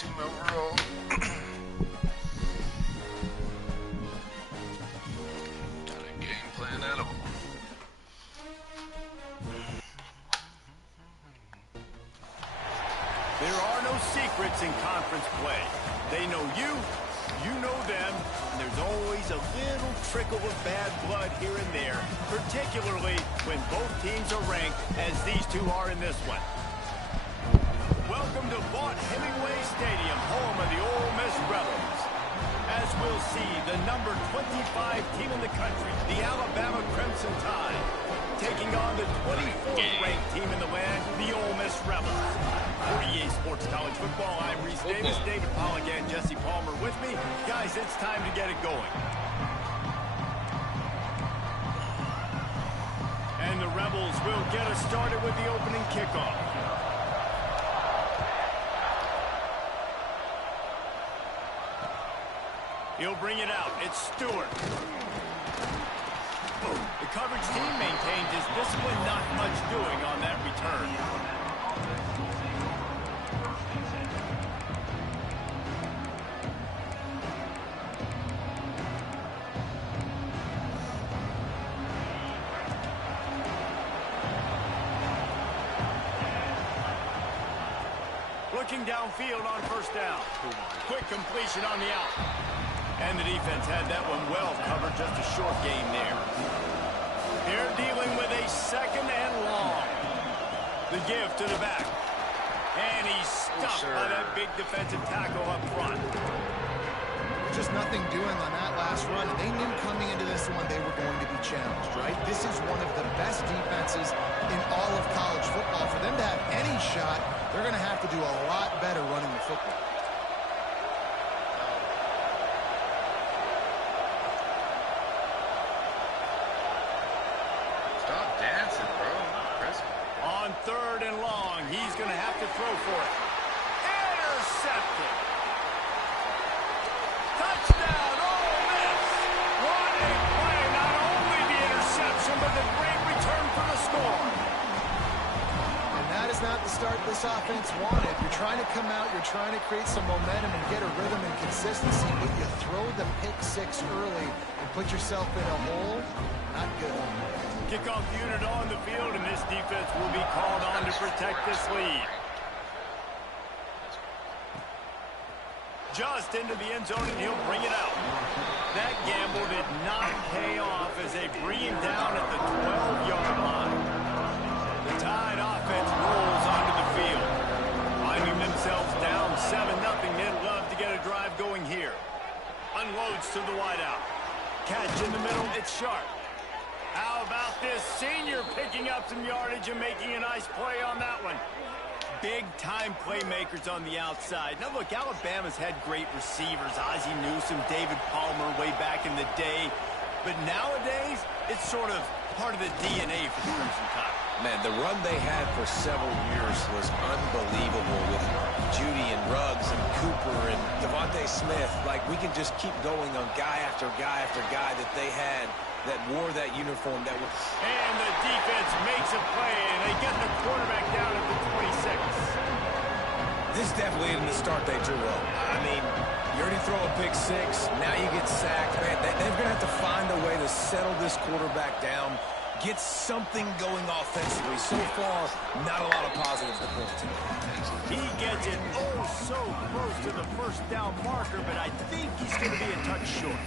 team overall. Not a game plan at all. There are no secrets in conference play. They know you, you know them, and there's always a little trickle of bad blood here and there, particularly when both teams are ranked as these two are in this one. Welcome to Vaught Hemingway Stadium, home of the Ole Miss Rebels. As we'll see, the number 25 team in the country, the Alabama Crimson Tide, taking on the 24th ranked team in the land, the Ole Miss Rebels. For EA Sports College Football, I'm Reese Davis, David Pollack, and Jesse Palmer with me. Guys, it's time to get it going. And the Rebels will get us started with the opening kickoff. He'll bring it out. It's Stewart. The coverage team maintains his discipline, not much doing on that return. Looking downfield on first down. Quick completion on the out. And the defense had that one well covered, just a short gain there. They're dealing with a second and long. The give to the back. And he's stuffed by that big defensive tackle up front. Just nothing doing on that last run. And they knew coming into this one they were going to be challenged, right? This is one of the best defenses in all of college football. For them to have any shot, they're going to have to do a lot better running the football. Third and long. He's going to have to throw for it. Intercepted. Touchdown, Ole Miss. What a play. Not only the interception, but the great return for the score. And that is not the start this offense wanted. You're trying to come out, you're trying to create some momentum and get a rhythm and consistency, but you throw the pick six early and put yourself in a hole. Not good. Kickoff unit on the field, and this defense will be called on to protect this lead. Just into the end zone, and he'll bring it out. That gamble did not pay off as they bring him down at the 12-yard line. The Tide offense rolls onto the field. Finding themselves down 7-0, they'd love to get a drive going here. Unloads to the wideout. Catch in the middle, it's Sharp. How about this senior picking up some yardage and making a nice play on that one? Big-time playmakers on the outside. Now, look, Alabama's had great receivers. Ozzie Newsome, David Palmer way back in the day. But nowadays, it's sort of part of the DNA for the Crimson Tide. Man, the run they had for several years was unbelievable with Judy and Ruggs and Cooper and Devontae Smith. Like, we can just keep going on guy after guy after guy that they had that wore that uniform. That was. And the defense makes a play, and they get the quarterback down at the 26. This definitely isn't the start they drew up. I mean, you already throw a pick six, now you get sacked. Man, they're going to have to find a way to settle this quarterback down, get something going offensively. So far, not a lot of positives to point to. He gets it oh so close to the first down marker, but I think he's going to be a touch short.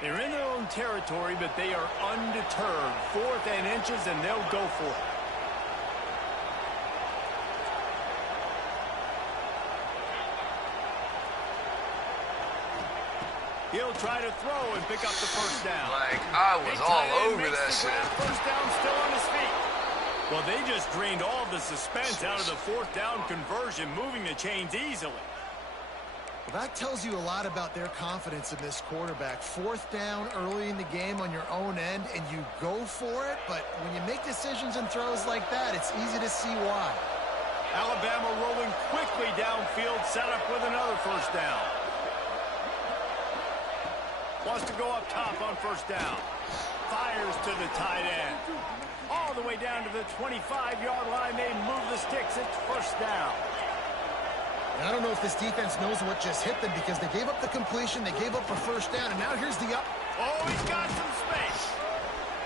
They're in their own territory, but they are undeterred. 4th and inches, and they'll go for it. He'll try to throw and pick up the first down. Like, I was all over that shit. First down, still on his feet. Well, they just drained all the suspense out of the 4th down conversion, moving the chains easily. Well, that tells you a lot about their confidence in this quarterback. Fourth down early in the game on your own end, and you go for it. But when you make decisions and throws like that, it's easy to see why. Alabama rolling quickly downfield, set up with another first down. Wants to go up top on first down. Fires to the tight end. All the way down to the 25-yard line. They move the sticks. It's first down. I don't know if this defense knows what just hit them because they gave up the completion, they gave up a first down, and now here's the up. Oh, he's got some space.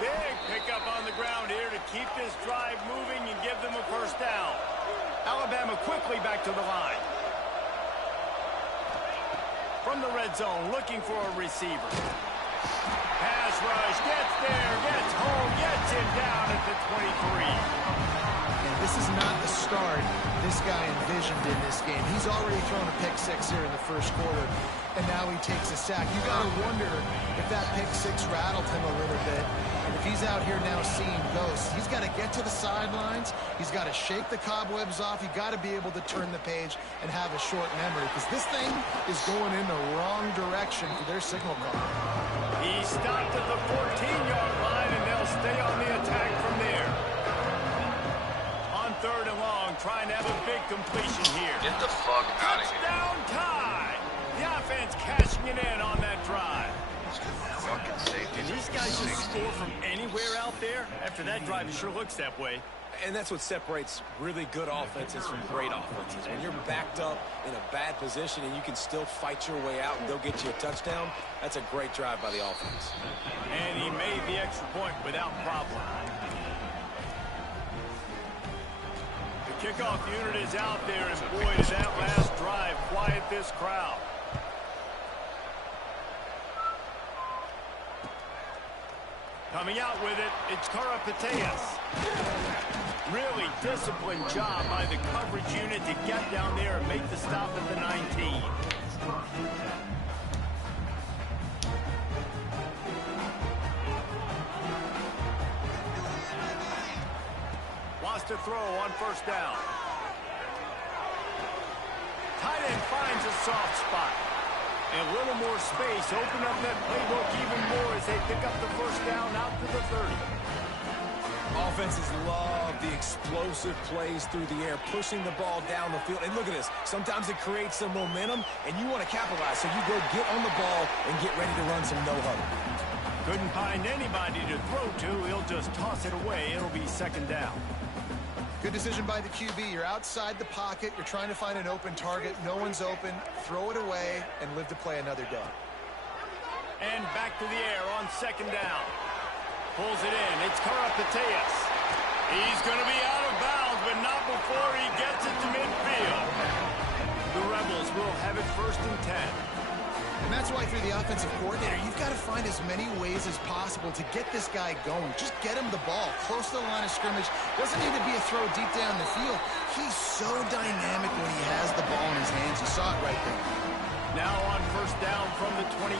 Big pickup on the ground here to keep this drive moving and give them a first down. Alabama quickly back to the line. From the red zone, looking for a receiver. Pass rush, gets there, gets home, gets him down at the 23. And this is not the start this guy envisioned in this game. He's already thrown a pick six here in the first quarter, and now he takes a sack. You got to wonder if that pick six rattled him a little bit. And if he's out here now seeing ghosts, he's got to get to the sidelines. He's got to shake the cobwebs off. You got to be able to turn the page and have a short memory because this thing is going in the wrong direction for their signal call. He stopped at the 14-yard line, and they'll stay on the attack from there. On third and long, trying to have a big completion here. Get the fuck out of here. Touchdown tie. The offense cashing it in on that drive. Fucking safety. Can these guys just score from anywhere out there? After that drive, it sure looks that way. And that's what separates really good offenses from great offenses. When you're backed up in a bad position and you can still fight your way out and they'll get you a touchdown, that's a great drive by the offense. And he made the extra point without problem. The kickoff unit is out there, and boy, did that last drive quiet this crowd. Coming out with it, it's Karapateas. Really disciplined job by the coverage unit to get down there and make the stop at the 19. Wants to throw on first down. Tight end finds a soft spot. And a little more space, open up that playbook even more as they pick up the first down out to the 30. Offenses love the explosive plays through the air, pushing the ball down the field. And look at this. Sometimes it creates some momentum, and you want to capitalize. So you go get on the ball and get ready to run some no-huddle. Couldn't find anybody to throw to. He'll just toss it away. It'll be second down. Good decision by the QB. You're outside the pocket. You're trying to find an open target. No one's open. Throw it away and live to play another day. And back to the air on second down. Pulls it in. It's Karapateas. He's going to be out of bounds, but not before he gets it to midfield. The Rebels will have it first and 10. And that's why, through the offensive coordinator, you've got to find as many ways as possible to get this guy going. Just get him the ball close to the line of scrimmage. Doesn't need to be a throw deep down the field. He's so dynamic when he has the ball in his hands. You saw it right there. Now on first down from the 28.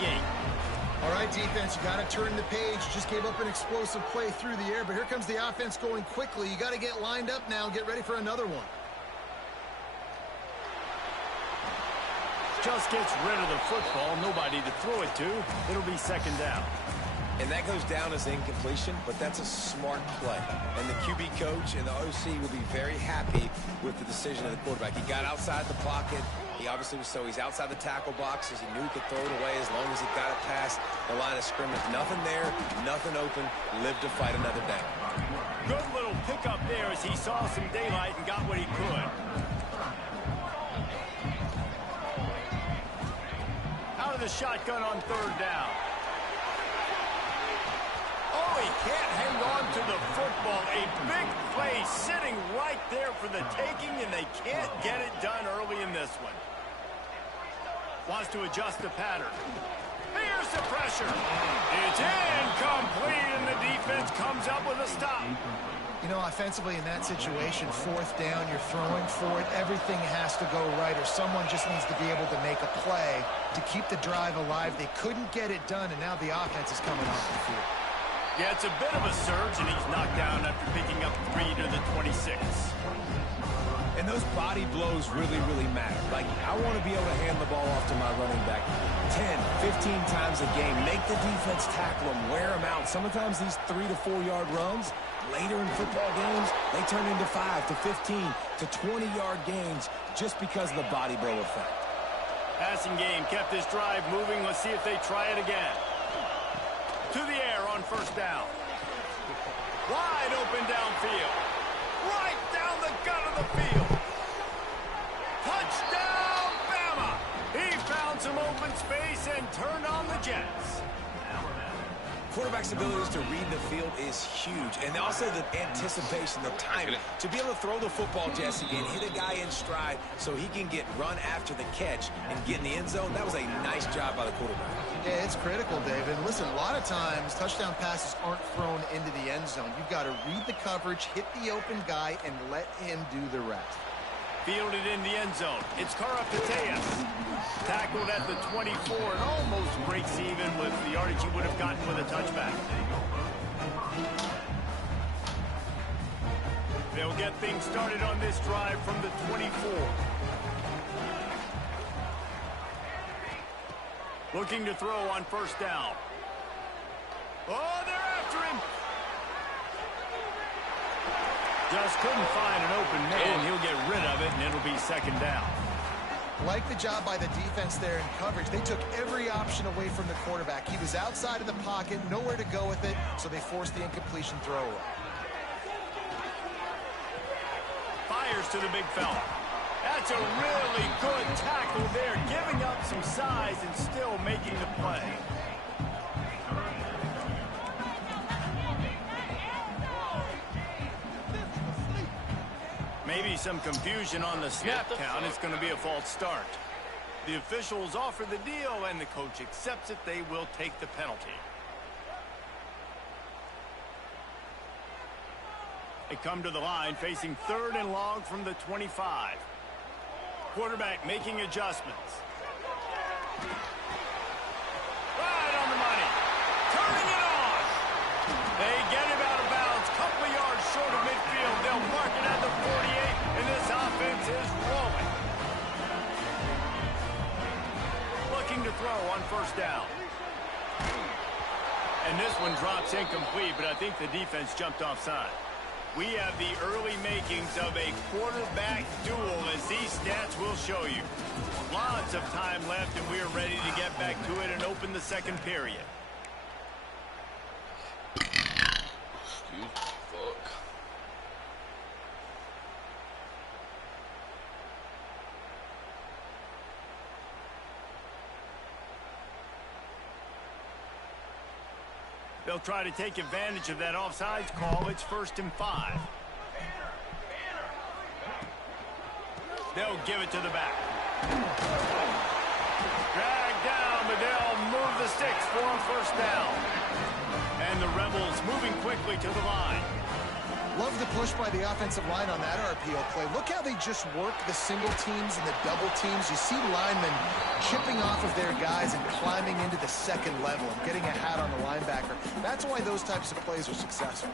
All right, defense, you got to turn the page. Just gave up an explosive play through the air, but here comes the offense going quickly. You got to get lined up now and get ready for another one. Just gets rid of the football. Nobody to throw it to. It'll be second down. And that goes down as incompletion, but that's a smart play. And the QB coach and the OC will be very happy with the decision of the quarterback. He got outside the pocket. He obviously was he's outside the tackle boxes. He knew he could throw it away as long as he got it past the line of scrimmage. Nothing there, nothing open. Live to fight another down. Good little pickup there as he saw some daylight and got what he could. Out of the shotgun on third down. Oh, he can't hang on to the football. A big play sitting right there for the taking, and they can't get it done early in this one. Wants to adjust the pattern. Here's the pressure. It's incomplete, and the defense comes up with a stop. You know, offensively in that situation, fourth down, you're throwing for it. Everything has to go right, or someone just needs to be able to make a play to keep the drive alive. They couldn't get it done, and now the offense is coming off the field. Yeah, it's a bit of a surge, and he's knocked down after picking up 3 to the 26. And those body blows really, really matter. Like, I want to be able to hand the ball off to my running back 10, 15 times a game. Make the defense tackle them, wear them out. Sometimes these 3 to 4 yard runs, later in football games, they turn into 5 to 15 to 20-yard gains just because of the body blow effect. Passing game kept this drive moving. Let's see if they try it again. To the air on first down. Wide open downfield. Right down the gut of the field. Touchdown, Bama! He found some open space and turned on the Jets. Quarterback's abilities to read the field is huge. And also the anticipation, the timing. To be able to throw the football, Jesse, and hit a guy in stride so he can get run after the catch and get in the end zone, that was a nice job by the quarterback. Yeah, it's critical, David. Listen, a lot of times touchdown passes aren't thrown into the end zone. You've got to read the coverage, hit the open guy, and let him do the rest. Fielded in the end zone. It's Karapateas. Tackled at the 24 and almost breaks even with the yardage he would have gotten with a touchback. They'll get things started on this drive from the 24. Looking to throw on first down. Oh, they're after him. Just couldn't find an open man. He'll get rid of it, and it'll be second down. Like the job by the defense there in coverage. They took every option away from the quarterback. He was outside of the pocket, nowhere to go with it, so they forced the incompletion throw away. Fires to the big fella. That's a really good tackle there, giving up some size and still making the play. Maybe some confusion on the snap count. It's going to be a false start. The officials offer the deal, and the coach accepts it. They will take the penalty. They come to the line, facing 3rd and long from the 25. Quarterback making adjustments. Right on the money. Turning it on. They get him out of bounds. Couple of yards short of midfield. They'll mark it at the 48, and this offense is rolling. Looking to throw on first down. And this one drops incomplete, but I think the defense jumped offside. We have the early makings of a quarterback duel, as these stats will show you. Lots of time left, and we are ready to get back to it and open the second period. Excuse me, fuck. They'll try to take advantage of that offsides call. It's 1st and 5. They'll give it to the back. Dragged down, but they'll move the sticks for a first down. And the Rebels moving quickly to the line. Love the push by the offensive line on that RPO play. Look how they just work the single teams and the double teams. You see linemen chipping off of their guys and climbing into the second level and getting a hat on the linebacker. That's why those types of plays are successful.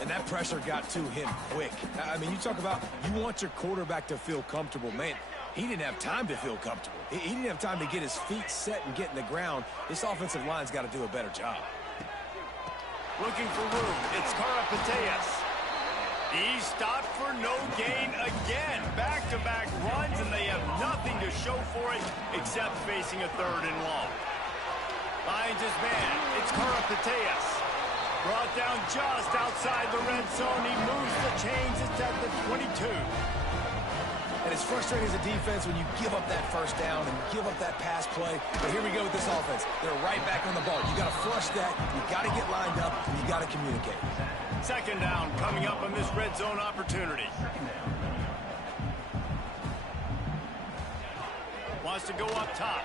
And that pressure got to him quick. I mean, you talk about you want your quarterback to feel comfortable. Man, he didn't have time to feel comfortable. He didn't have time to get his feet set and get in the ground. This offensive line's got to do a better job. Looking for room. It's Karapateas. He stopped for no gain again. Back-to-back runs, and they have nothing to show for it except facing a 3rd and long. Finds his man. It's Karapateas. Brought down just outside the red zone. He moves the chains. It's at the 22. And it's frustrating as a defense when you give up that first down and give up that pass play. But here we go with this offense. They're right back on the ball. You got to flush that. You got to get lined up, and you got to communicate. Second down coming up on this red zone opportunity. Wants to go up top.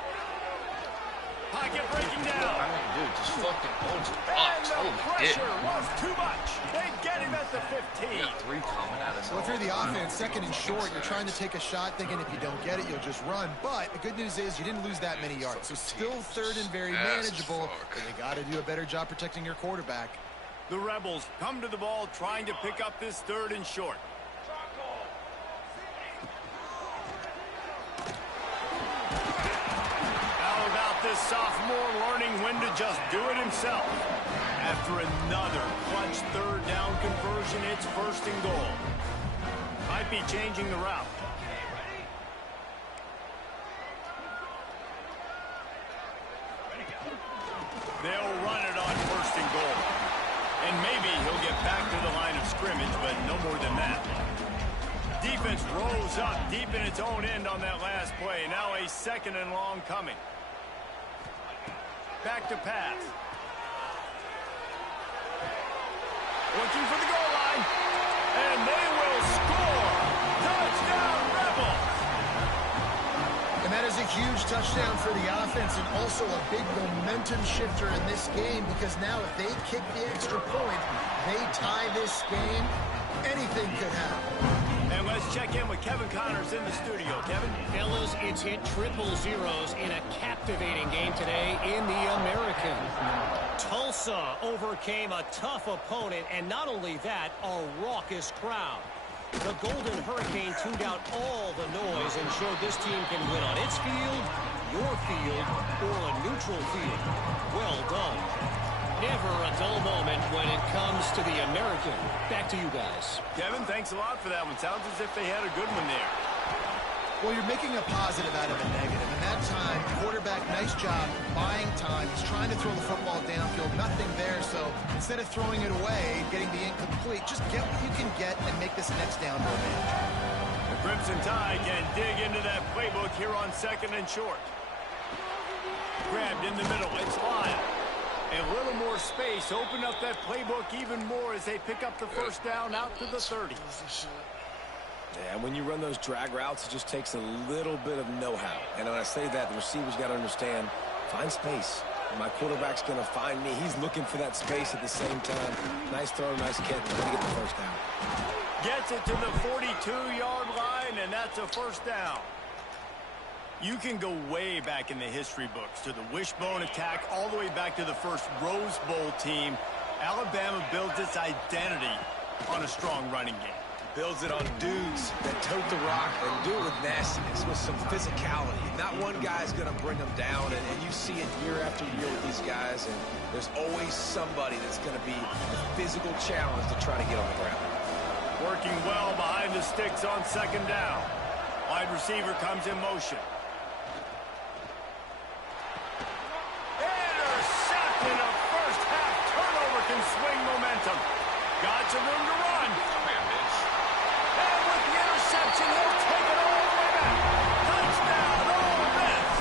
Pocket breaking down. I mean, dude, just fucking owns the And box. the Holy pressure dick. was too much. They get him at the 15. We got 3 coming out of So if you're the offense, 2nd and short, you're trying to take a shot thinking if you don't get it, you'll just run. But the good news is you didn't lose that many yards. So still 3rd and very manageable. But you got to do a better job protecting your quarterback. The Rebels come to the ball trying to pick up this 3rd and short. this sophomore learning when to just do it himself. After another clutch third down conversion, it's first and goal. Might be changing the route. They'll run it on first and goal. And maybe he'll get back to the line of scrimmage, but no more than that. Defense rose up deep in its own end on that last play. Now a second and long coming. Back to pass. Looking for the goal line. And they will score. Touchdown, Rebels. And that is a huge touchdown for the offense and also a big momentum shifter in this game because now if they kick the extra point, they tie this game, anything could happen. And let's check in with Kevin Connors in the studio. Kevin? Fellas, it's hit triple zeros in a captivating game today in the American. Tulsa overcame a tough opponent, and not only that, a raucous crowd. The Golden Hurricane tuned out all the noise and showed this team can win on its field, your field, or a neutral field. Well done. Never a dull moment when it comes to the American. Back to you guys. Kevin, thanks a lot for that one. Sounds as if they had a good one there. Well, you're making a positive out of a negative. And that time, quarterback, nice job, buying time. He's trying to throw the football downfield. Nothing there, so instead of throwing it away, getting the incomplete, just get what you can get and make this next down more manageable. The Crimson Tide can dig into that playbook here on second and short. Grabbed in the middle. It's Lyle. A little more space. Open up that playbook even more as they pick up the first down out to the 30. Yeah, when you run those drag routes, it just takes a little bit of know-how. And when I say that, the receivers got to understand, find space. My quarterback's going to find me. He's looking for that space at the same time. Nice throw, nice catch. We're going to get the first down. Gets it to the 42-yard line, and that's a first down. You can go way back in the history books to the wishbone attack all the way back to the first Rose Bowl team. Alabama builds its identity on a strong running game. Builds it on dudes that tote the rock and do it with nastiness, with some physicality. Not one guy's going to bring them down, and you see it year after year with these guys, and there's always somebody that's going to be a physical challenge to try to get on the ground. Working well behind the sticks on second down. Wide receiver comes in motion. Intercepted. A first half turnover can swing momentum. Got some room to run. And with the interception, he'll take it all the way back. Touchdown, Ole Miss.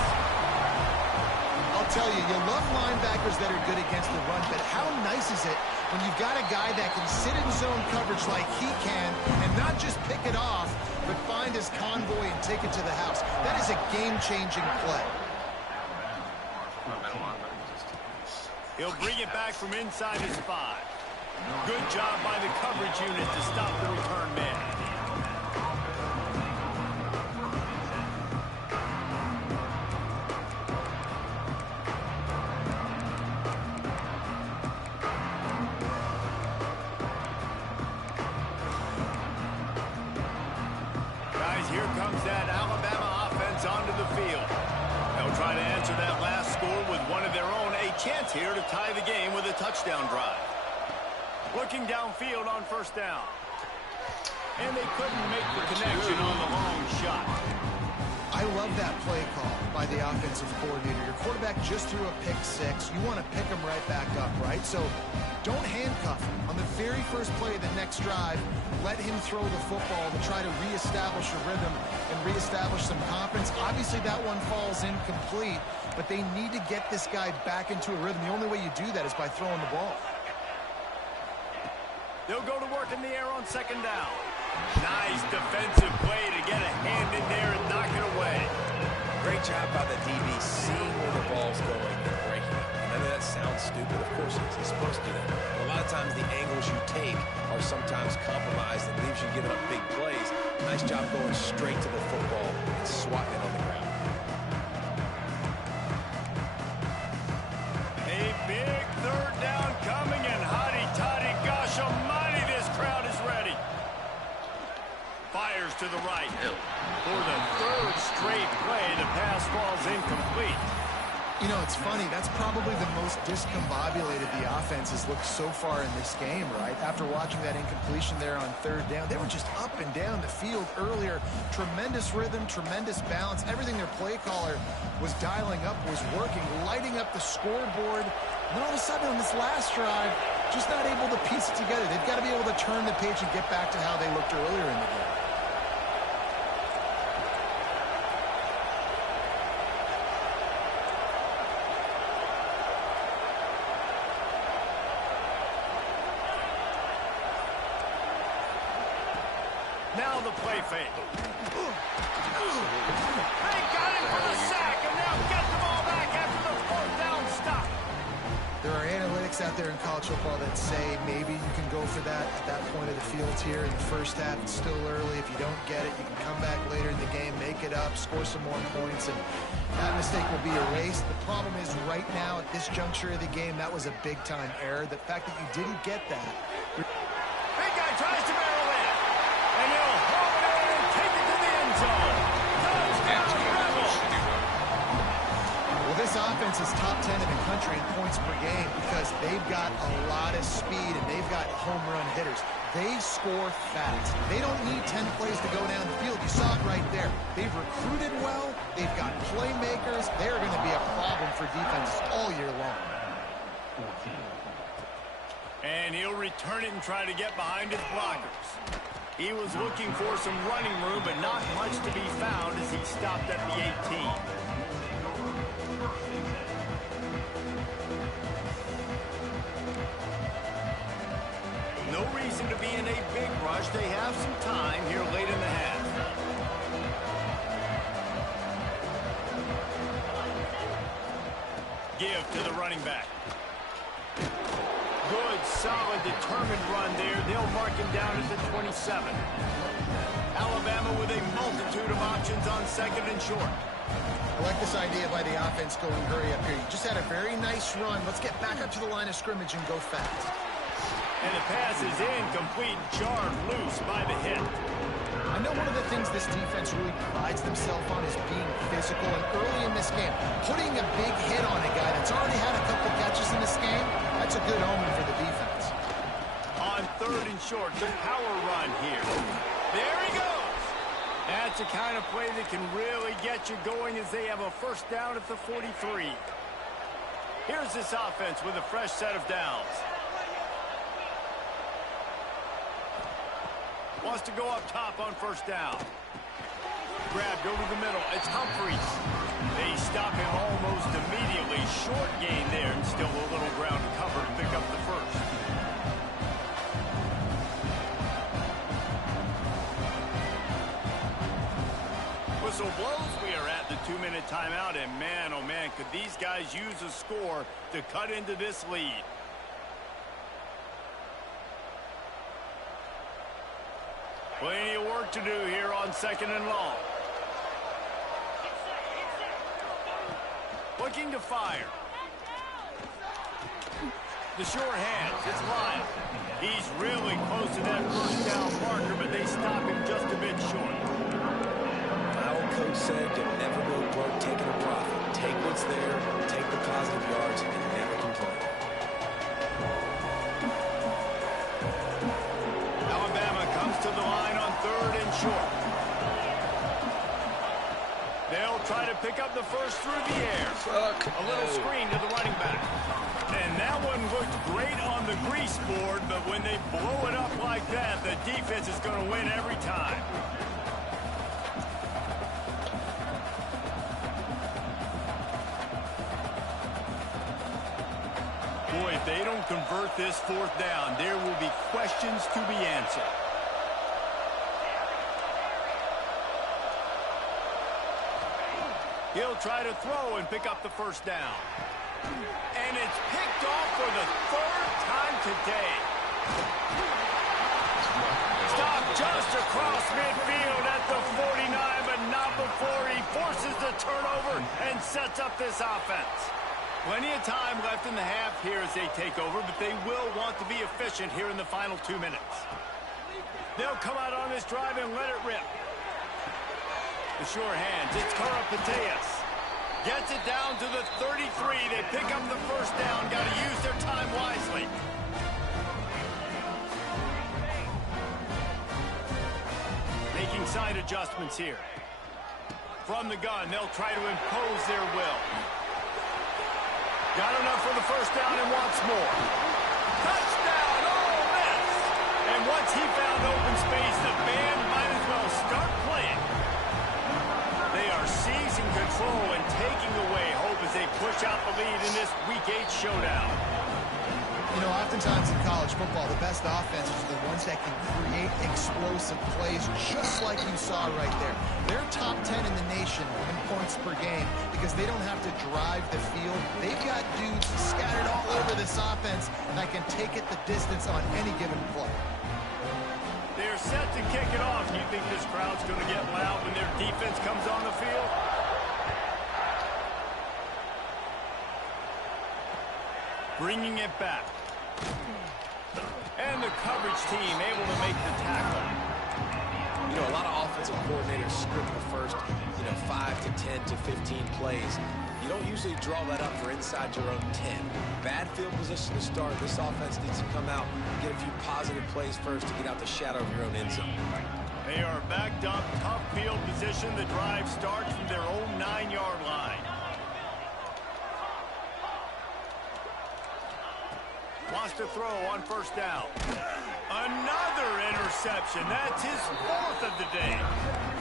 I'll tell you, you love linebackers that are good against the run, but how nice is it when you've got a guy that can sit in zone coverage like he can and not just pick it off, but find his convoy and take it to the house. That is a game-changing play. He'll bring it back from inside his 5. Good job by the coverage unit to stop the return man. Guys, here comes that Alabama offense onto the field. They'll try to answer that last score with one of their own. A chance here to tie the game with a touchdown drive. Looking downfield on first down. And they couldn't make the connection on the long shot. I love that play call by the offensive coordinator. Your quarterback just threw a pick 6. You want to pick him right back up, right? So don't handcuff him. On the very first play of the next drive, let him throw the football to try to reestablish a rhythm and reestablish some confidence. Obviously, that one falls incomplete, but they need to get this guy back into a rhythm. The only way you do that is by throwing the ball. They'll go to work in the air on second down. Nice defensive play to get a hand in there and knock it away. Great job by the DB seeing where the ball's going and breaking it. And I know that sounds stupid. Of course it is. He's supposed to do that. But a lot of times the angles you take are sometimes compromised and leaves you giving up big plays. Nice job going straight to the football and swatting it on the ground. A big third down coming, and hotty-toddy, gosh almighty, this crowd is ready. Fires to the right. For the third straight play, the pass falls incomplete. You know, it's funny. That's probably the most discombobulated the offense has looked so far in this game, right? After watching that incompletion there on third down, they were just up and down the field earlier. Tremendous rhythm, tremendous balance. Everything their play caller was dialing up was working, lighting up the scoreboard. And then all of a sudden on this last drive, just not able to piece it together. They've got to be able to turn the page and get back to how they looked earlier in the game. Now the play fake. They got him for the sack, and now get the ball back after the fourth down stop. There are analytics out there in college football that say maybe you can go for that at that point of the field here in the first half. It's still early. If you don't get it, you can come back later in the game, make it up, score some more points, and that mistake will be erased. The problem is right now at this juncture of the game, that was a big-time error. The fact that you didn't get that. Big guy tries to barrel in. And he'll haul it in and take it to the end zone. Touchdown, Rebels. Well, this offense is top 10 in the country in points per game because they've got a lot of speed and they've got home run hitters. They score fast. They don't need 10 plays to go down the field. You saw it right there. They've recruited well. They've got playmakers. They're going to be a problem for defenses all year long. And he'll return it and try to get behind his blockers. He was looking for some running room, but not much to be found as he stopped at the 18. No reason to be in a big rush. They have some time here late in the half. Give to the running back. Good, solid, determined run there. They'll mark him down at the 27. Alabama with a multitude of options on second and short. I like this idea by the offense going hurry up here. You just had a very nice run. Let's get back up to the line of scrimmage and go fast. And the pass is incomplete, jarred loose by the hit. I know one of the things this defense really prides themselves on is being physical, and early in this game, putting a big hit on a guy that's already had a couple catches in this game, that's a good omen for the defense. On third and short, the power run here. There he goes. That's the kind of play that can really get you going as they have a first down at the 43. Here's this offense with a fresh set of downs. Wants to go up top on first down. Grabbed over the middle. It's Humphreys. They stop him almost immediately. Short gain there, and still a little ground to cover to pick up the first. Whistle blows. We are at the 2-minute timeout, and man, oh man, could these guys use a score to cut into this lead. Plenty of work to do here on second and long. Looking to fire. The short hands. It's Lyle. He's really close to that first down marker, but they stop him just a bit short. My old coach said you'll never go broke taking a profit. Take what's there, take the positive yards, and never complain. Alabama comes to the line on third and short. They'll try to pick up the first through the air. A little screen to the running back. And that one looked great on the grease board, but when they blow it up like that, the defense is going to win every time. Boy, if they don't convert this fourth down, there will be questions to be answered. He'll try to throw and pick up the first down. And it's picked off for the third time today. Stop just across midfield at the 49, but not before he forces the turnover and sets up this offense. Plenty of time left in the half here as they take over, but they will want to be efficient here in the final 2 minutes. They'll come out on this drive and let it rip. The sure hands. It's Karapateas. Gets it down to the 33. They pick up the first down. Got to use their time wisely. Making side adjustments here. From the gun, they'll try to impose their will. Got enough for the first down and wants more. Touchdown, Ole Miss! And once he found open space, the band might as well start playing. They are seizing control and taking away hope as they push out the lead in this Week 8 showdown. You know, oftentimes in college football, the best offenses are the ones that can create explosive plays, just like you saw right there. They're top 10 in the nation in points per game because they don't have to drive the field. They've got dudes scattered all over this offense that can take it the distance on any given play. They're set to kick it off. Do you think this crowd's going to get loud when their defense comes on the field? Bringing it back. And the coverage team able to make the tackle. You know, a lot of offensive coordinators script the first, 5 to 10 to 15 plays. You don't usually draw that up for inside your own 10. Bad field position to start. This offense needs to come out and get a few positive plays first to get out the shadow of your own end zone. They are backed up, tough field position. The drive starts from their own 9-yard line. Wants to throw on first down. Another interception. That's his 4th of the day.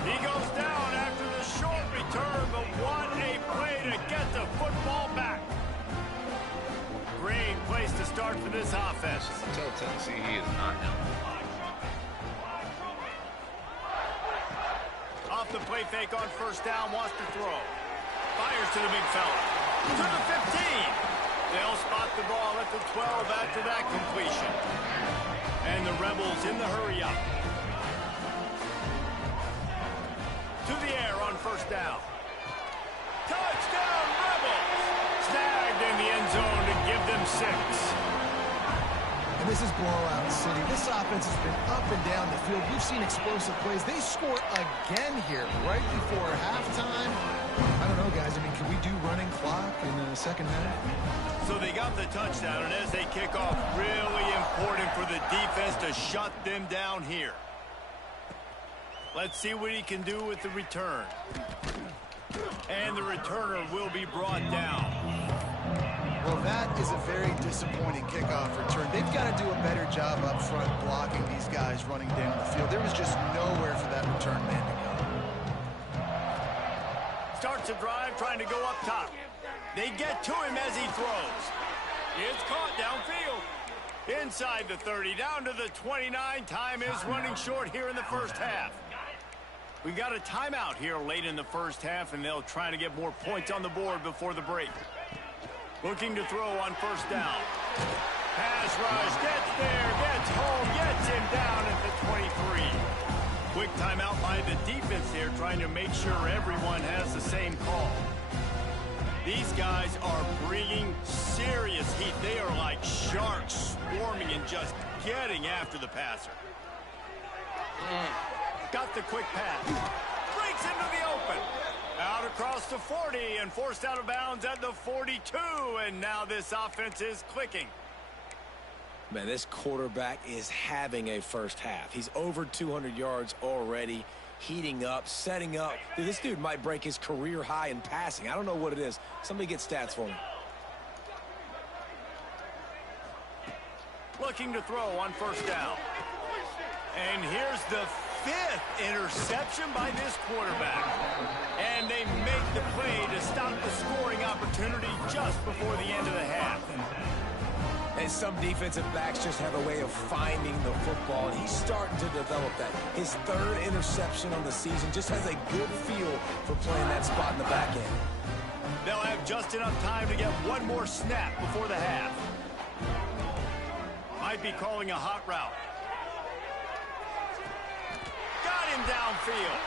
He goes down after the short return, but what a play to get the football back. Great place to start for this offense. Tell Tennessee he is not now. Off the play fake on first down, wants to throw. Fires to the big fella. To the 15. They'll spot the ball at the 12 after that completion. And the Rebels in the hurry up. To the air on first down. Touchdown, Rebels! Snagged in the end zone to give them 6. And this is blowout city. This offense has been up and down the field. We've seen explosive plays. They score again here right before halftime. I don't know, guys. I mean, can we do running clock in the second half? So they got the touchdown, and as they kick off, really important for the defense to shut them down here. Let's see what he can do with the return. And the returner will be brought down. Well, that is a very disappointing kickoff return. They've got to do a better job up front blocking these guys running down the field. There was just nowhere for that return man to go. Starts a drive trying to go up top. They get to him as he throws. It's caught downfield. Inside the 30, down to the 29. Time is running short here in the first half. We got a timeout here late in the first half, and they'll try to get more points on the board before the break. Looking to throw on first down. Pass rush, gets there, gets home, gets him down at the 23. Quick timeout by the defense here, trying to make sure everyone has the same call. These guys are bringing serious heat. They are like sharks swarming and just getting after the passer. Got the quick pass. Breaks into the open. Out across the 40 and forced out of bounds at the 42. And now this offense is clicking. Man, this quarterback is having a first half. He's over 200 yards already, heating up, setting up. Dude, this dude might break his career high in passing. I don't know what it is. Somebody get stats for me. Looking to throw on first down. And here's the 5th interception by this quarterback. And they make the play to stop the scoring opportunity just before the end of the half. And some defensive backs just have a way of finding the football, and he's starting to develop that. His 3rd interception on the season, just has a good feel for playing that spot in the back end. They'll have just enough time to get one more snap before the half. Might be calling a hot route. Got him downfield.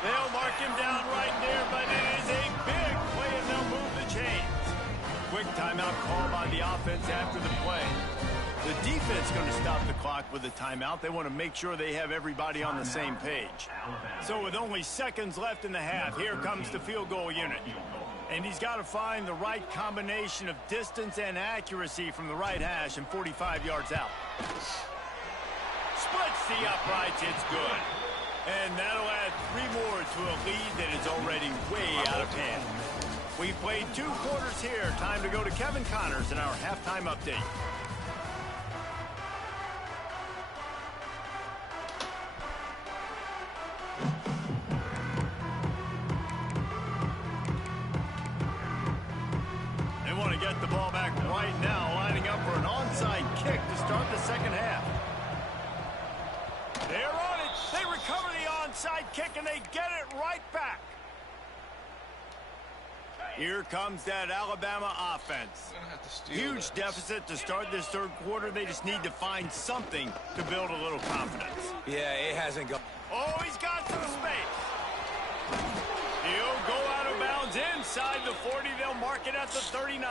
They'll mark him down right there, but it is a big play, and they'll move the chains. Quick timeout call by the offense after the play. The defense going to stop the clock with a timeout. They want to make sure they have everybody on the same page. So with only seconds left in the half, here comes the field goal unit. And he's got to find the right combination of distance and accuracy from the right hash and 45 yards out. Splits the uprights. It's good. And that'll add 3 more to a lead that is already way out of hand. We've played 2 quarters here. Time to go to Kevin Connors in our halftime update. They want to get the ball back right now, lining up for an onside kick to start the second half. They're on it. They recover the onside kick, and they get it right back. Here comes that Alabama offense. Huge deficit to start this third quarter. They just need to find something to build a little confidence. Yeah, it hasn't gone. Oh, he's got some space. He'll go out of bounds inside the 40. They'll mark it at the 39.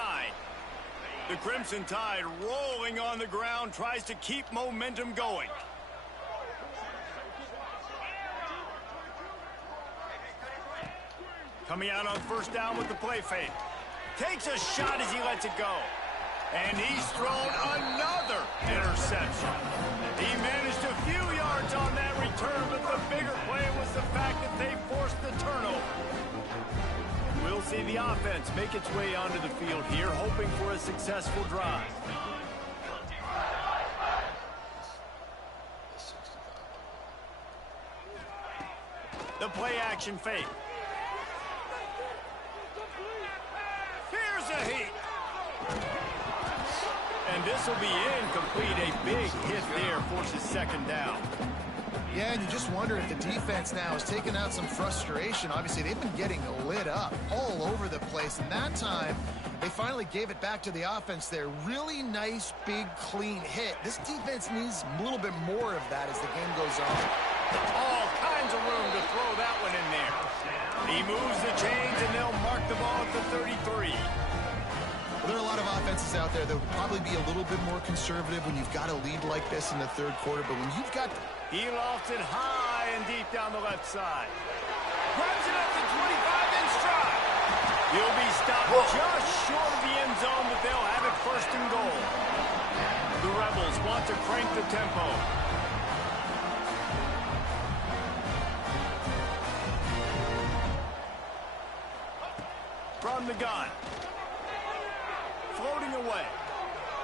The Crimson Tide rolling on the ground, tries to keep momentum going. Coming out on first down with the play fake. Takes a shot as he lets it go. And he's thrown another interception. He managed a few yards on that return, but the bigger play was the fact that they forced the turnover. We'll see the offense make its way onto the field here, hoping for a successful drive. The play action fake. Here's a heat. And this will be incomplete. A big hit there forces second down. Yeah, and you just wonder if the defense now has taken out some frustration. Obviously, they've been getting lit up all over the place. And that time, they finally gave it back to the offense there. Really nice, big, clean hit. This defense needs a little bit more of that as the game goes on. All kinds of room to throw that one in there. He moves the chains, and they'll mark the ball at the 33. Well, there are a lot of offenses out there that would probably be a little bit more conservative when you've got a lead like this in the third quarter. But when you've got... He lofts it high and deep down the left side. Grabs it at the 25 in stride. He'll be stopped just short of the end zone, but they'll have it first and goal. The Rebels want to crank the tempo. From the gun. Floating away.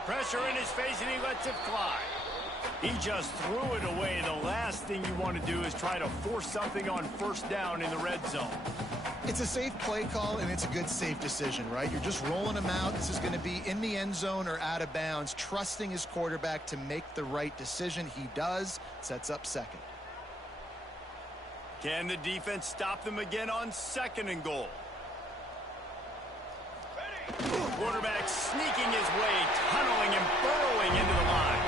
Pressure in his face, and he lets it fly. He just threw it away. The last thing you want to do is try to force something on first down in the red zone. It's a safe play call, and it's a good, safe decision, right? You're just rolling him out. This is going to be in the end zone or out of bounds, trusting his quarterback to make the right decision. He does. Sets up second. Can the defense stop them again on second and goal? Quarterback sneaking his way, tunneling and burrowing into the line.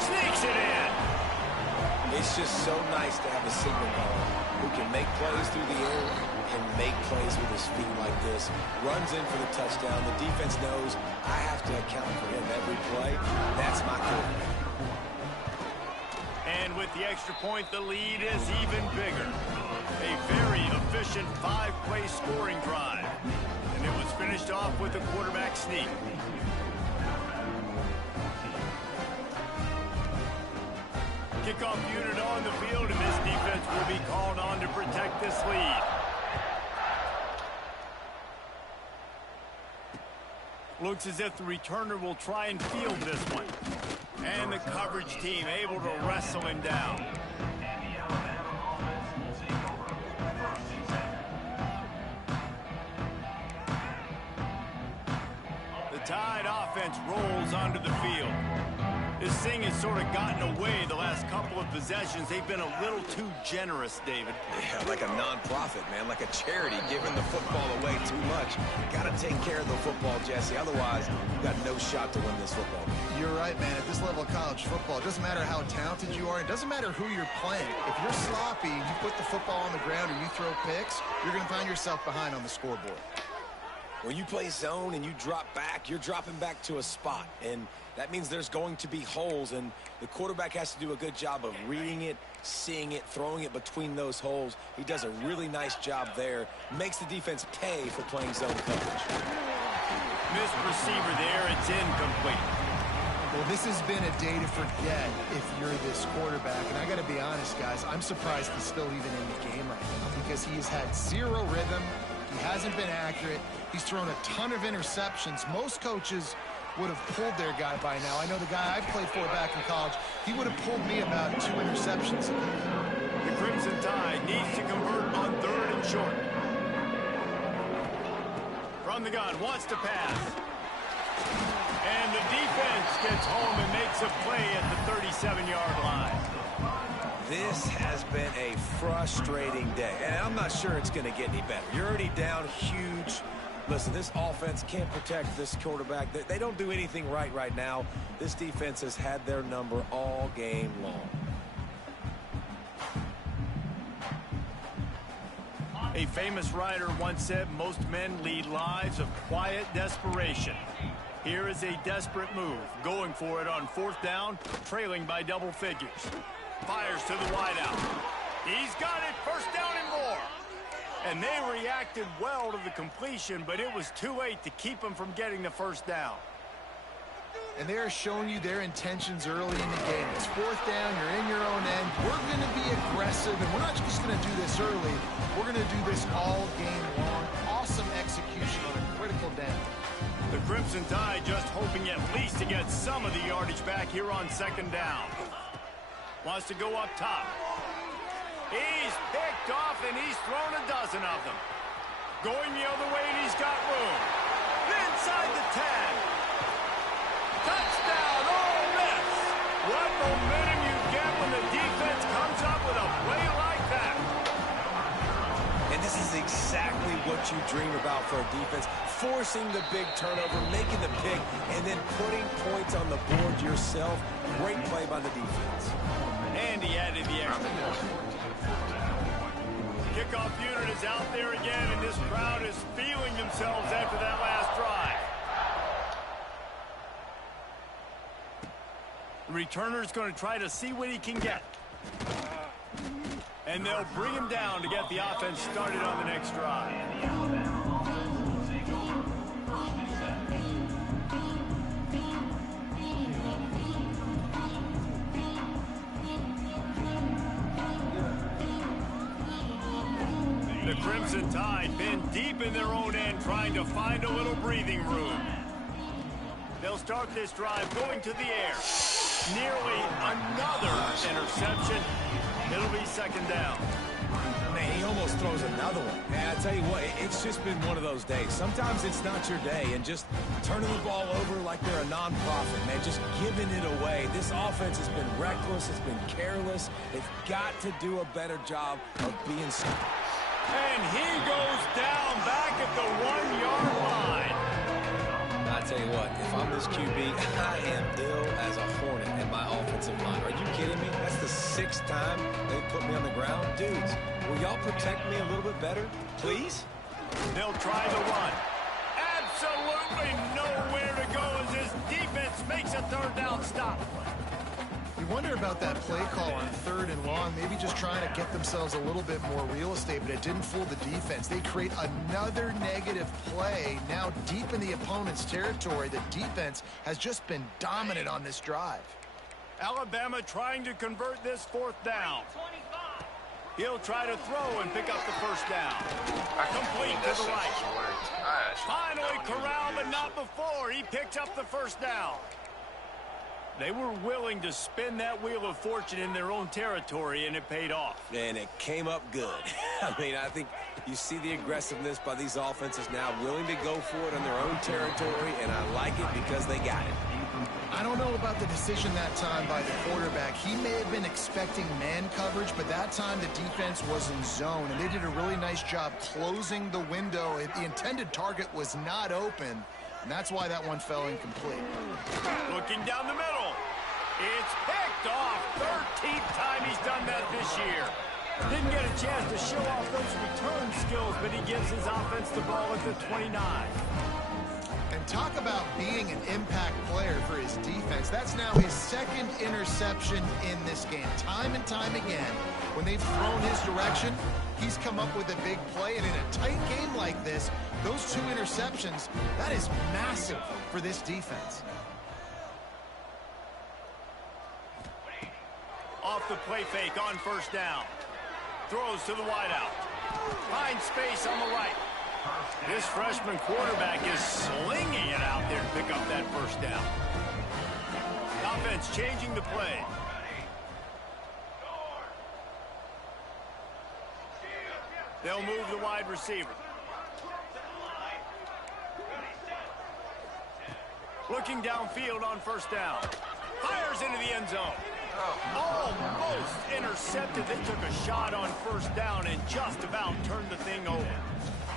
Sneaks it in. It's just so nice to have a signal baller who can make plays through the air and make plays with his feet like this. Runs in for the touchdown. The defense knows I have to account for him every play. That's my quarterback. And with the extra point, the lead is even bigger. A very efficient 5-play scoring drive. And it was finished off with a quarterback sneak. Kickoff unit on the field, and this defense will be called on to protect this lead. Looks as if the returner will try and field this one. And the coverage team able to wrestle him down. The Tide offense rolls onto the field. This thing has sort of gotten away the last couple of possessions. They've been a little too generous, David. Yeah, like a non-profit, man, like a charity, giving the football away too much. Got to take care of the football, Jesse. Otherwise, you've got no shot to win this football game. You're right, man. At this level of college football, it doesn't matter how talented you are. It doesn't matter who you're playing. If you're sloppy and you put the football on the ground or you throw picks, you're going to find yourself behind on the scoreboard. When you play zone and you drop back, you're dropping back to a spot. And that means there's going to be holes, and the quarterback has to do a good job of reading it, seeing it, throwing it between those holes. He does a really nice job there. Makes the defense pay for playing zone coverage. Missed receiver there. It's incomplete. Well, this has been a day to forget if you're this quarterback. And I got to be honest, guys, I'm surprised he's still even in the game right now because he's had zero rhythm. He hasn't been accurate. He's thrown a ton of interceptions. Most coaches would have pulled their guy by now. I know the guy I played for back in college, he would have pulled me about 2 interceptions ago. The Crimson Tide needs to convert on 3rd and short. From the gun, wants to pass. And the defense gets home and makes a play at the 37-yard line. This has been a frustrating day, and I'm not sure it's going to get any better. You're already down huge. Listen, this offense can't protect this quarterback. They don't do anything right now. This defense has had their number all game long. A famous writer once said, most men lead lives of quiet desperation. Here is a desperate move, going for it on 4th down, trailing by double figures. Fires to the wideout. He's got it, 1st down and more. And they reacted well to the completion, but it was too late to keep them from getting the 1st down. And they're showing you their intentions early in the game. It's 4th down, you're in your own end. We're going to be aggressive, and we're not just going to do this early. We're going to do this all game long. Awesome execution on a critical down. The Crimson Tide just hoping at least to get some of the yardage back here on 2nd down. Wants to go up top. He's picked off, and he's thrown a dozen of them. Going the other way, and he's got room. Inside the 10. Touchdown, Ole Miss. What momentum you get when the defense comes up with a play like that. And this is exactly what you dream about for a defense. Forcing the big turnover, making the pick, and then putting points on the board yourself. Great play by the defense. And he added the extra point. Kickoff unit is out there again, and this crowd is feeling themselves after that last drive. The returner's going to try to see what he can get. And they'll bring him down to get the offense started on the next drive. The Crimson Tide been deep in their own end trying to find a little breathing room. They'll start this drive going to the air. Nearly another interception. It'll be 2nd down. Man, he almost throws another one. And I tell you what, it's just been one of those days. Sometimes it's not your day, and just turning the ball over like they're a nonprofit, man, just giving it away. This offense has been reckless. It's been careless. They've got to do a better job of being smart. And he goes down back at the 1-yard line. I tell you what, if I'm this QB, I am ill as a hornet in my offensive line. Are you kidding me? That's the 6th time they put me on the ground. Dudes, will y'all protect me a little bit better, please? They'll try the run. Absolutely nowhere to go as this defense makes a 3rd down stop. You wonder about that play call on 3rd and long, maybe just trying to get themselves a little bit more real estate, but it didn't fool the defense. They create another negative play. Now deep in the opponent's territory, the defense has just been dominant on this drive. Alabama trying to convert this 4th down. He'll try to throw and pick up the 1st down. Complete to the right. Finally corralled, but not before. He picked up the 1st down. They were willing to spin that wheel of fortune in their own territory, and it paid off. And it came up good. I mean, I think you see the aggressiveness by these offenses now, willing to go for it on their own territory, and I like it because they got it. I don't know about the decision that time by the quarterback. He may have been expecting man coverage, but that time the defense was in zone, and they did a really nice job closing the window. The intended target was not open, and that's why that one fell incomplete. Looking down the middle. It's picked off. 13th time he's done that this year. Didn't get a chance to show off those return skills, but he gives his offense the ball at the 29. And talk about being an impact player for his defense. That's now his second interception in this game. Time and time again, when they've thrown his direction, he's come up with a big play. And in a tight game like this, those 2 interceptions, that is massive for this defense. Off the play fake on first down. Throws to the wideout. Finds space on the right. This freshman quarterback is slinging it out there to pick up that first down. Offense changing the play. They'll move the wide receiver. Looking downfield on first down. Fires into the end zone. Almost intercepted. They took a shot on first down and just about turned the thing over.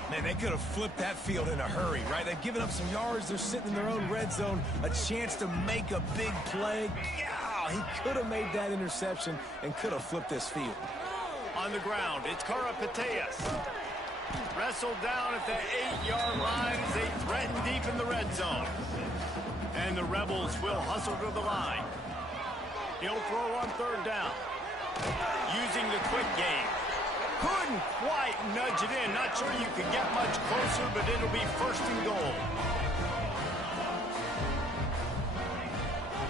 Man, they could have flipped that field in a hurry, right? They've given up some yards. They're sitting in their own red zone. A chance to make a big play. Yeah, he could have made that interception and could have flipped this field. On the ground, it's Karapateas. Wrestled down at the 8-yard line as they threaten deep in the red zone. And the Rebels will hustle to the line. He'll throw on third down. Using the quick game. Couldn't quite nudge it in. Not sure you could get much closer, but it'll be first and goal.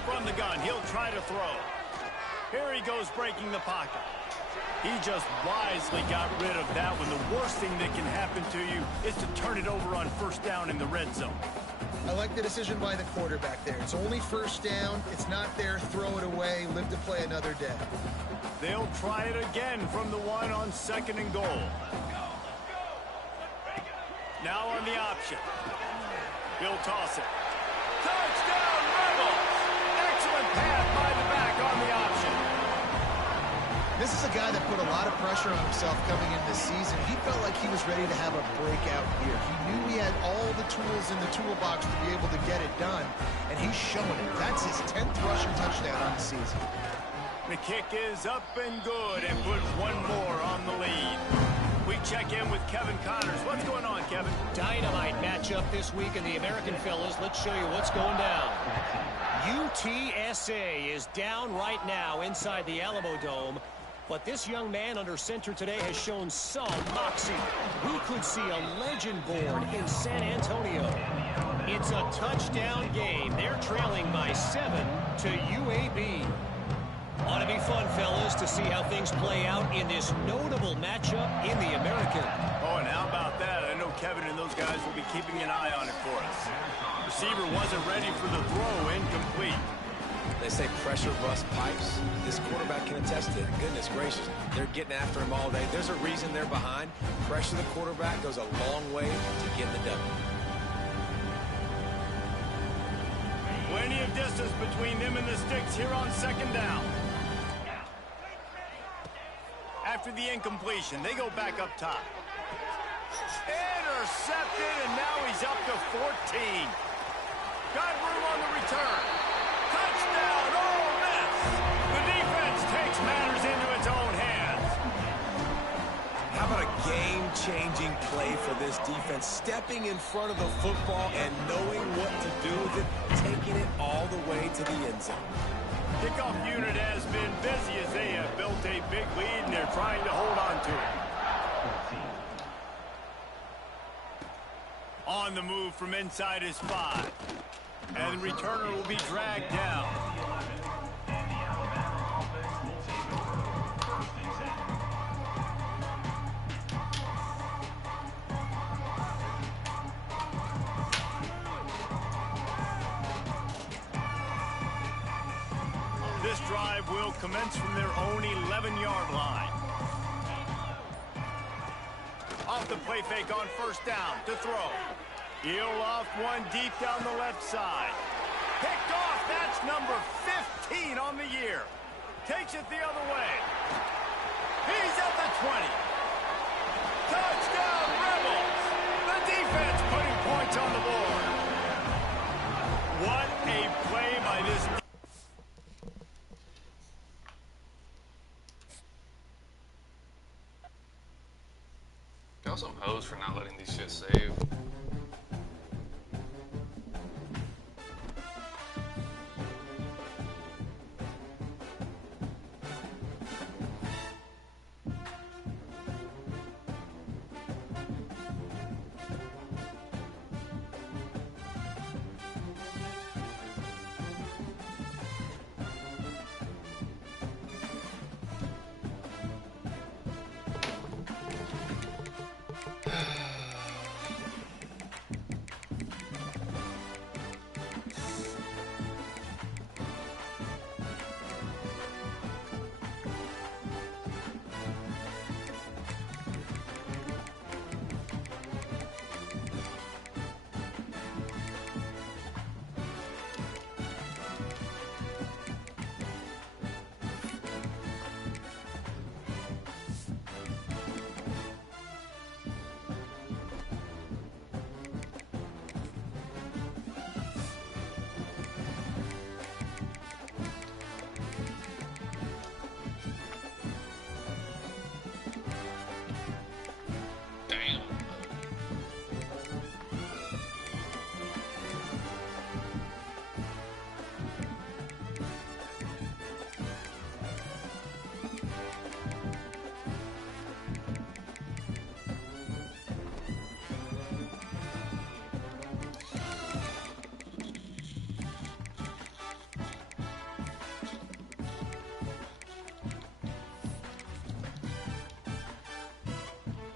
From the gun, he'll try to throw. Here he goes breaking the pocket. He just wisely got rid of that when the worst thing that can happen to you is to turn it over on first down in the red zone. I like the decision by the quarterback there. It's only first down. It's not there. Throw it away. Live to play another day. They'll try it again from the 1 on second and goal. Now on the option. He'll toss it. Touchdown, Rebels! Excellent pass by the back on the option. This is a guy that put a lot of pressure on himself coming in this season. He felt like he was ready to have a breakout year. He knew he had all the tools in the toolbox to be able to get it done, and he's showing it. That's his 10th rushing touchdown on the season. The kick is up and good and puts one more on the lead. We check in with Kevin Connors. What's going on, Kevin? Dynamite matchup this week in the American, fellas. Let's show you what's going down. UTSA is down right now inside the Alamo Dome. But this young man under center today has shown some moxie. We could see a legend born in San Antonio. It's a touchdown game. They're trailing by 7 to UAB. Ought to be fun, fellas, to see how things play out in this notable matchup in the American. Oh, and how about that? I know Kevin and those guys will be keeping an eye on it for us. Receiver wasn't ready for the throw, incomplete. They say pressure rust pipes. This quarterback can attest to it. Goodness gracious. They're getting after him all day. There's a reason they're behind. Pressure the quarterback goes a long way to getting the W. Plenty of distance between them and the sticks here on second down. After the incompletion, they go back up top. Intercepted, and now he's up to 14. Got room on the return. Touchdown, Ole Miss! The defense takes matters into its own hands. How about a game-changing play for this defense? Stepping in front of the football and knowing what to do with it, taking it all the way to the end zone. Kickoff unit has been busy as they have built a big lead, and they're trying to hold on to it. On the move from inside his 5. And the returner will be dragged down. This drive will commence from their own 11-yard line. Off the play fake on first down to throw. He'll loft one deep down the left side. Picked off. That's number 15 on the year. Takes it the other way. He's at the 20. Touchdown, Rebels. The defense putting points on the board. What a play by this team. Y'all some hoes for not letting these shit save.